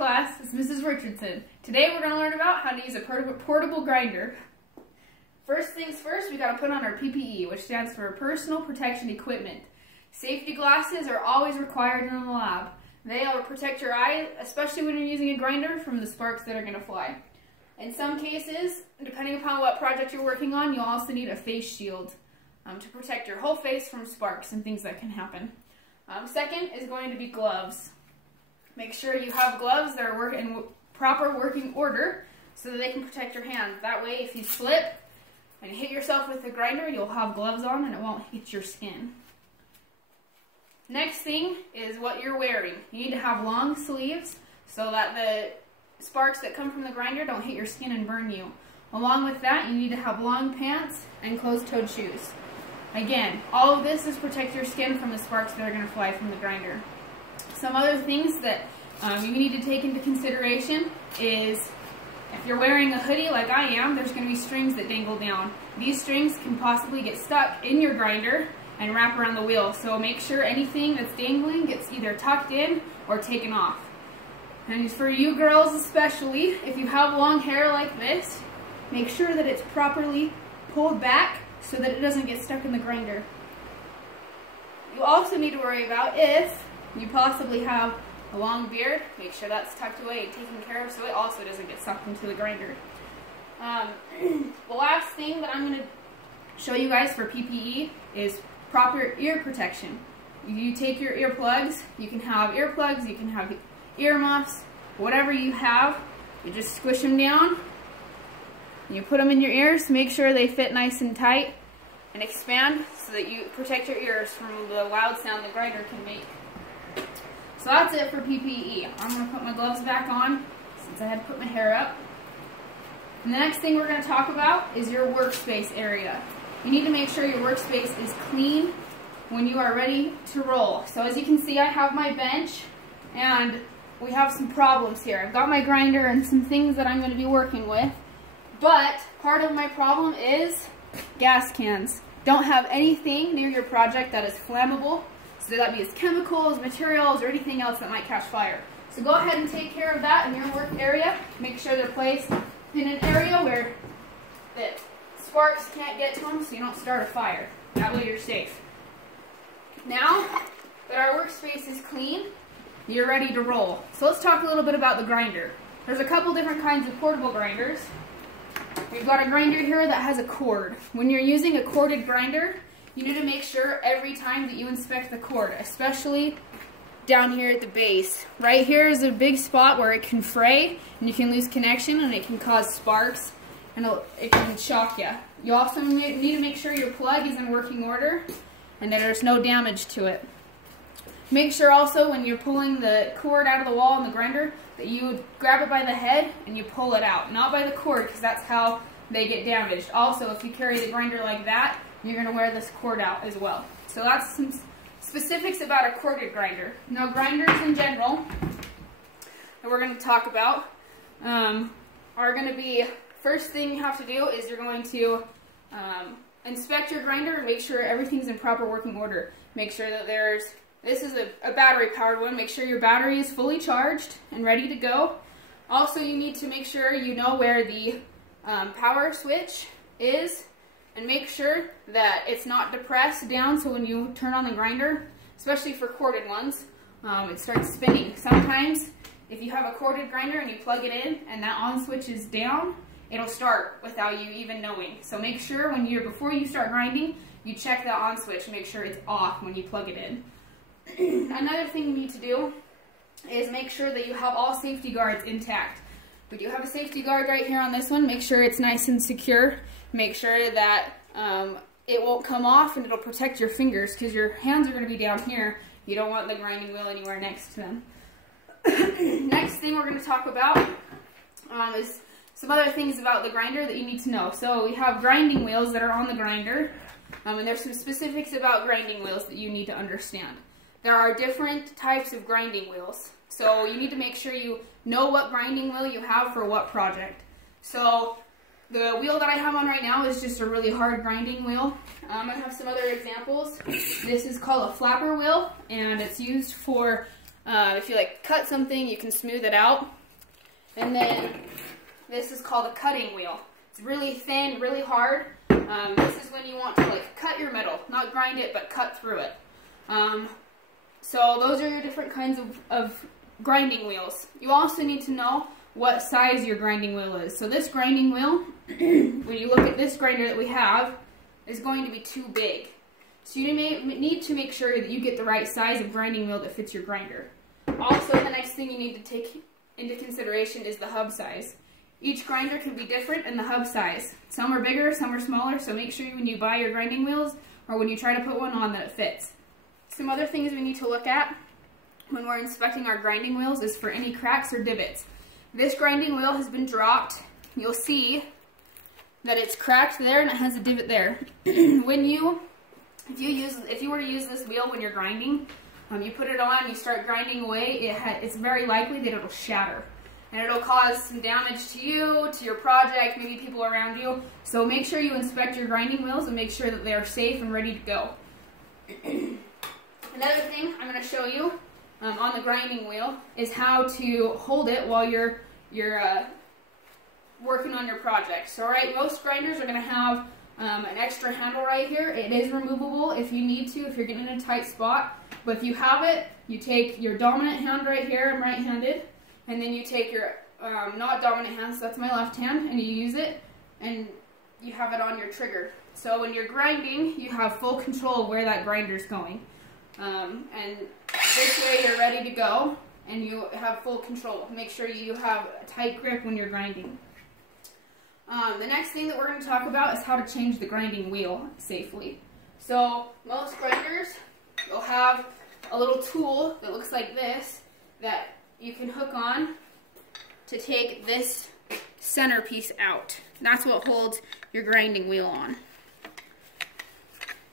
class, it's Mrs. Richardson. Today we're going to learn about how to use a portable grinder. First things first, we got to put on our PPE, which stands for Personal Protection Equipment. Safety glasses are always required in the lab. They will protect your eye, especially when you're using a grinder, from the sparks that are going to fly. In some cases, depending upon what project you're working on, you'll also need a face shield to protect your whole face from sparks and things that can happen. Second is going to be gloves. Make sure you have gloves that are in proper working order so that they can protect your hands. That way, if you slip and hit yourself with the grinder, you'll have gloves on and it won't hit your skin. Next thing is what you're wearing. You need to have long sleeves so that the sparks that come from the grinder don't hit your skin and burn you. Along with that, you need to have long pants and closed-toed shoes. Again, all of this is protect your skin from the sparks that are going to fly from the grinder. Some other things that you need to take into consideration is if you're wearing a hoodie like I am, there's going to be strings that dangle down. These strings can possibly get stuck in your grinder and wrap around the wheel, so make sure anything that's dangling gets either tucked in or taken off. And for you girls especially, if you have long hair like this, make sure that it's properly pulled back so that it doesn't get stuck in the grinder. You also need to worry about if you possibly have a long beard, make sure that's tucked away and taken care of so it also doesn't get sucked into the grinder. The last thing that I'm going to show you guys for PPE is proper ear protection. You take your earplugs, you can have earplugs, you can have earmuffs, whatever you have, you just squish them down, and you put them in your ears, make sure they fit nice and tight and expand so that you protect your ears from the loud sound the grinder can make. So that's it for PPE. I'm going to put my gloves back on since I had to put my hair up. And the next thing we're going to talk about is your workspace area. You need to make sure your workspace is clean when you are ready to roll. So as you can see, I have my bench and we have some problems here. I've got my grinder and some things that I'm going to be working with. But part of my problem is gas cans. Don't have anything near your project that is flammable. So that means chemicals, materials, or anything else that might catch fire. So go ahead and take care of that in your work area. Make sure they're placed in an area where the sparks can't get to them so you don't start a fire. That way you're safe. Now that our workspace is clean, you're ready to roll. So let's talk a little bit about the grinder. There's a couple different kinds of portable grinders. We've got a grinder here that has a cord. When you're using a corded grinder, you need to make sure every time that you inspect the cord, especially down here at the base. Right here is a big spot where it can fray and you can lose connection and it can cause sparks and it can shock you. You also need to make sure your plug is in working order and that there's no damage to it. Make sure also when you're pulling the cord out of the wall in the grinder that you grab it by the head and you pull it out, not by the cord, because that's how they get damaged. Also, if you carry the grinder like that, you're going to wear this cord out as well. So that's some specifics about a corded grinder. Now, grinders in general that we're going to talk about are going to be, first thing you have to do is you're going to inspect your grinder and make sure everything's in proper working order. Make sure that this is a battery powered one. Make sure your battery is fully charged and ready to go. Also, you need to make sure you know where the power switch is and make sure that it's not depressed down so when you turn on the grinder, especially for corded ones, it starts spinning. Sometimes if you have a corded grinder and you plug it in and that on switch is down, it'll start without you even knowing. So make sure before you start grinding, you check that on switch and make sure it's off when you plug it in. Another thing you need to do is make sure that you have all safety guards intact. We do have a safety guard right here on this one. Make sure it's nice and secure. Make sure that it won't come off and it'll protect your fingers because your hands are going to be down here. You don't want the grinding wheel anywhere next to them. Next thing we're going to talk about is some other things about the grinder that you need to know. So we have grinding wheels that are on the grinder, and there's some specifics about grinding wheels that you need to understand. There are different types of grinding wheels. So you need to make sure you know what grinding wheel you have for what project. So the wheel that I have on right now is just a really hard grinding wheel. I have some other examples. This is called a flapper wheel, and it's used for If you like cut something, you can smooth it out. And then this is called a cutting wheel. It's really thin, really hard. This is when you want to like cut your metal, not grind it, but cut through it. So those are your different kinds of grinding wheels. You also need to know what size your grinding wheel is. So this grinding wheel, when you look at this grinder that we have, is going to be too big. So you need to make sure that you get the right size of grinding wheel that fits your grinder. Also, the next thing you need to take into consideration is the hub size. Each grinder can be different in the hub size. Some are bigger, some are smaller, so make sure when you buy your grinding wheels or when you try to put one on that it fits. Some other things we need to look at when we're inspecting our grinding wheels is for any cracks or divots. This grinding wheel has been dropped. You'll see that it's cracked there and it has a divot there. If you were to use this wheel when you're grinding, you put it on, you start grinding away, it's very likely that it'll shatter. And it'll cause some damage to you, to your project, maybe people around you. So make sure you inspect your grinding wheels and make sure that they are safe and ready to go. Another thing I'm going to show you on the grinding wheel is how to hold it while you're working on your project. So, alright, most grinders are going to have an extra handle right here. It is removable if you need to, if you're getting in a tight spot. But if you have it, you take your dominant hand right here, I'm right-handed, and then you take your not dominant hand, so that's my left hand, and you use it, and you have it on your trigger. So when you're grinding, you have full control of where that grinder's going. And this way you're ready to go, and you have full control. Make sure you have a tight grip when you're grinding. The next thing that we're going to talk about is how to change the grinding wheel safely. So most grinders will have a little tool that looks like this that you can hook on to take this centerpiece out. That's what holds your grinding wheel on.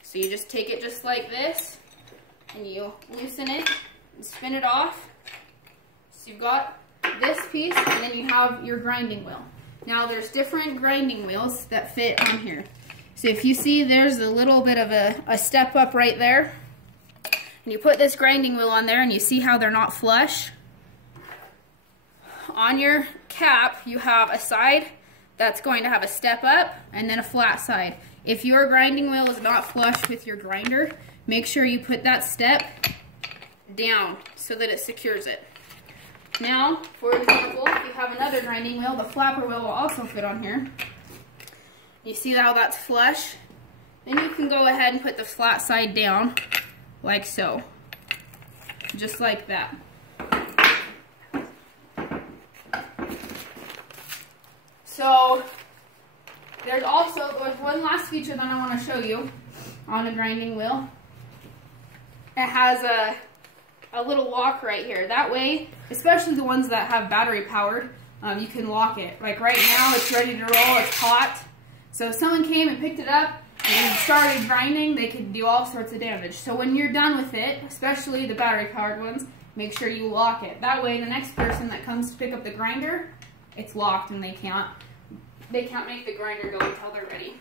So you just take it just like this and you loosen it and spin it off. So you've got this piece and then you have your grinding wheel. Now there's different grinding wheels that fit on here. So if you see there's a little bit of a step up right there, and you put this grinding wheel on there and you see how they're not flush. On your cap you have a side that's going to have a step up and then a flat side. If your grinding wheel is not flush with your grinder, make sure you put that step down so that it secures it. Now, for example, if you have another grinding wheel, the flapper wheel will also fit on here. You see how that's flush? Then you can go ahead and put the flat side down, like so. Just like that. So, there's one last feature that I want to show you on a grinding wheel. It has a little lock right here. That way, especially the ones that have battery powered, you can lock it. Like right now, it's ready to roll, it's hot. So if someone came and picked it up and started grinding, they could do all sorts of damage. So when you're done with it, especially the battery powered ones, make sure you lock it. That way, the next person that comes to pick up the grinder, it's locked and they can't make the grinder go until they're ready.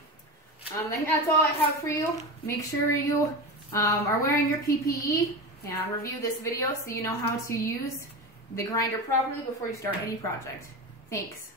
I think that's all I have for you. Make sure you are wearing your PPE and review this video so you know how to use the grinder properly before you start any project. Thanks.